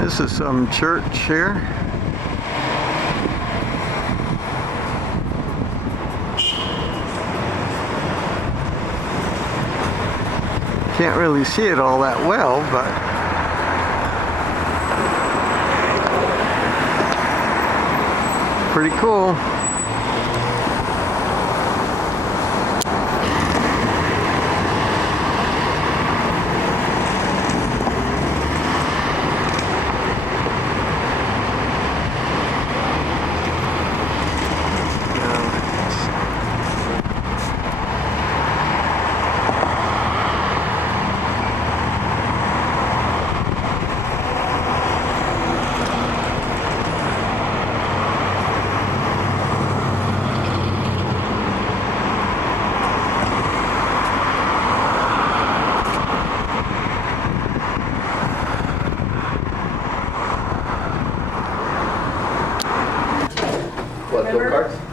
This is some church here. Can't really see it all that well, but pretty cool.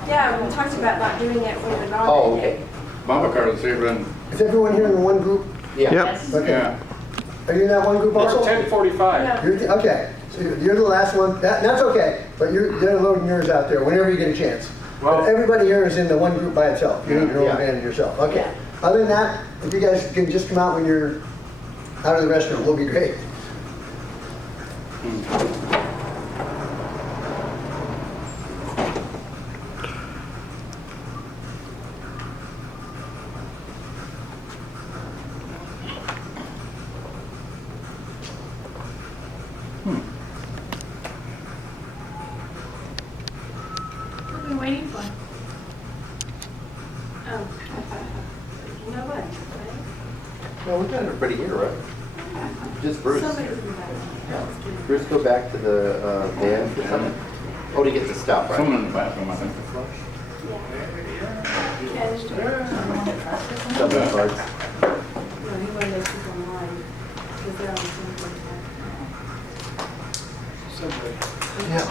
Yeah, we talked about not doing it when we're gone. Oh, okay. Mama card will save in. Is everyone here in the one group? Yeah. Yep. Okay. Yeah. Are you in that one group It's also? 10:45. Okay, so you're the last one. That's okay, but they're loading yours out there whenever you get a chance. Well- But everybody here is in the one group by itself. You need your own Yeah. van yourself. Okay. Other than that, if you guys can just come out when you're out of the restroom, we'll be great. What are we waiting for? Oh. No one, right? Well, we got everybody here, right? Just Bruce. Somebody's in that. Bruce, go back to the van for something. Oh, to get the stuff, right? Someone in the bathroom, I think. Double cards. No, he wanted those people online, because they're on the same website. Yeah.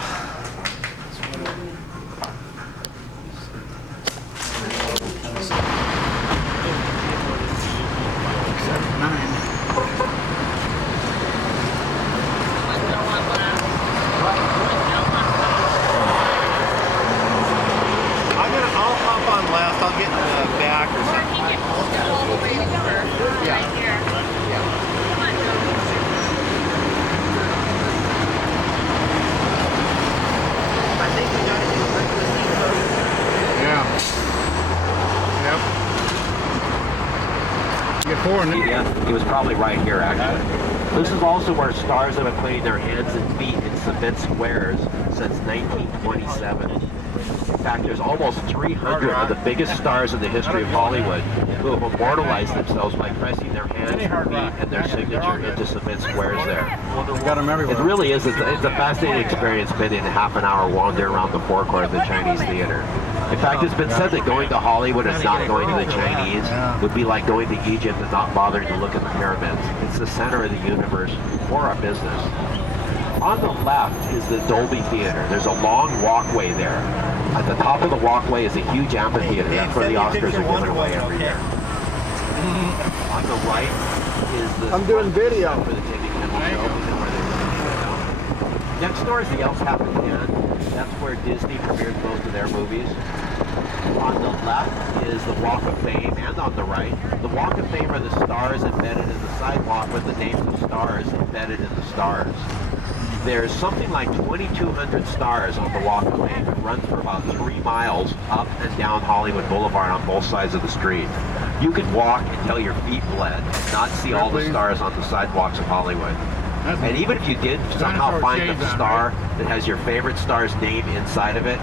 I'll hop on last. I'll get in the back or something. Yeah. Yep. Get four. Yeah, he was probably right here, actually. This is also where stars have been putting their hands and feet in cement squares since 1927. In fact, there's almost 300 of the biggest stars in the history of Hollywood who have immortalized themselves by pressing their hands and feet and their signature into cement squares there. We got them everywhere. It really is. It's a fascinating experience spending a half an hour wandering around the forecourt of the Chinese theater. In fact, it's been said that going to Hollywood and not going to the Chinese would be like going to Egypt and not bothering to look at the pyramids. It's the center of the universe for our business. On the left is the Dolby Theater. There's a long walkway there. At the top of the walkway is a huge amphitheater. That's where the Oscars are given away every year. On the right is the... I'm doing video. For the Timmy Kimmel Show, and where they next door is the El Capitan. That's where Disney premieres most of their movies. On the left is the Walk of Fame, and on the right, the Walk of Fame are the stars embedded in the sidewalk with the names of stars embedded in the stars. There's something like 2,200 stars on the Walk of Fame. It runs for about 3 miles up and down Hollywood Boulevard on both sides of the street. You could walk until your feet bled and not see all the stars on the sidewalks of Hollywood. And even if you did somehow find a star that has your favorite star's name inside of it,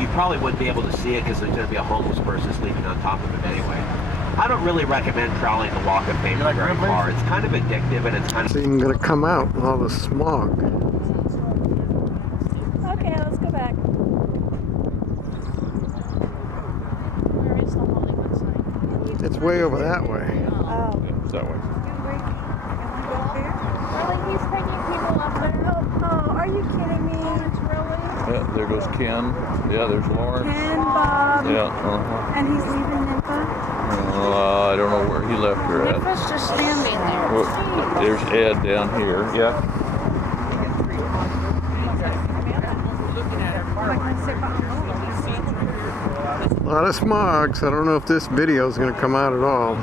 you probably wouldn't be able to see it because there's going to be a homeless person sleeping on top of it anyway. I don't really recommend prowling the Walk of Fame very far. It's kind of addictive and it's kind of... It's even going to come out with all the smog. Okay, let's go back. Where is the Hollywood sign? It's way over that way. Oh. That way. Really? He's taking people up there? Oh, are you kidding me? Really? Yeah, there goes Ken. Yeah, there's Lawrence. Ken, Bob. Yeah, And he's leaving Nympha? I don't know where he left her at. Nympha's just standing there. Well, there's Ed down here. Yeah. A lot of smog, so I don't know if this video is going to come out at all.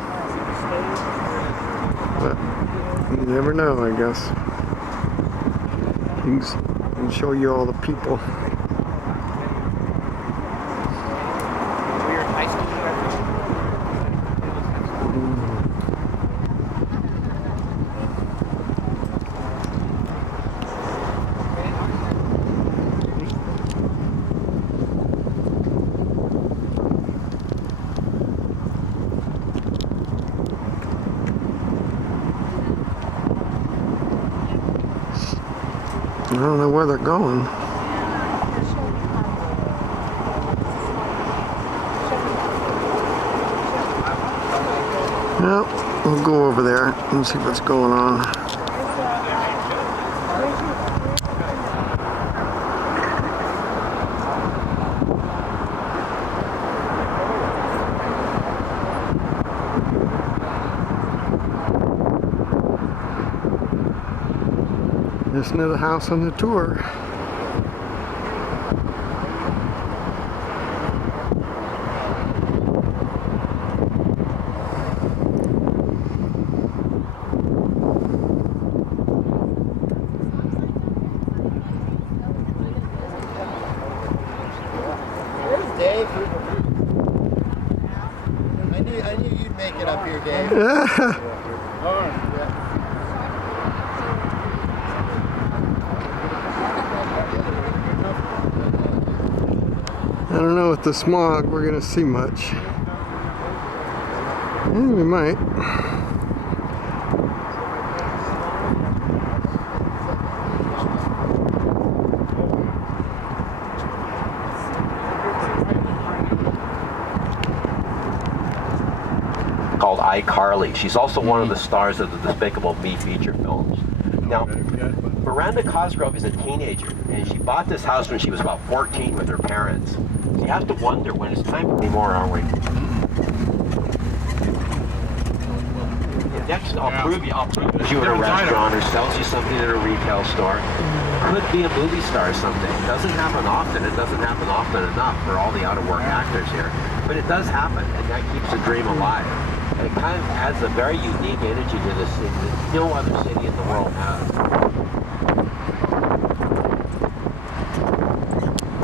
But you never know, I guess. I can show you all the people. I don't know where they're going. Well, we'll go over there and see what's going on. Just another house on the tour. Where's Dave? I knew you'd make it up here, Dave. I don't know with the smog we're gonna see much. We might. Called iCarly. She's also one of the stars of the Despicable Me feature films. Now, Miranda Cosgrove is a teenager, and she bought this house when she was about 14 with her parents. So you have to wonder when it's time anymore, aren't we? Next, I'll prove you at a restaurant or sells you something at a retail store. Could be a movie star or something. Doesn't happen often. It doesn't happen often enough for all the out-of-work actors here. But it does happen, and that keeps the dream alive. And it kind of adds a very unique energy to this city that no other city in the world has.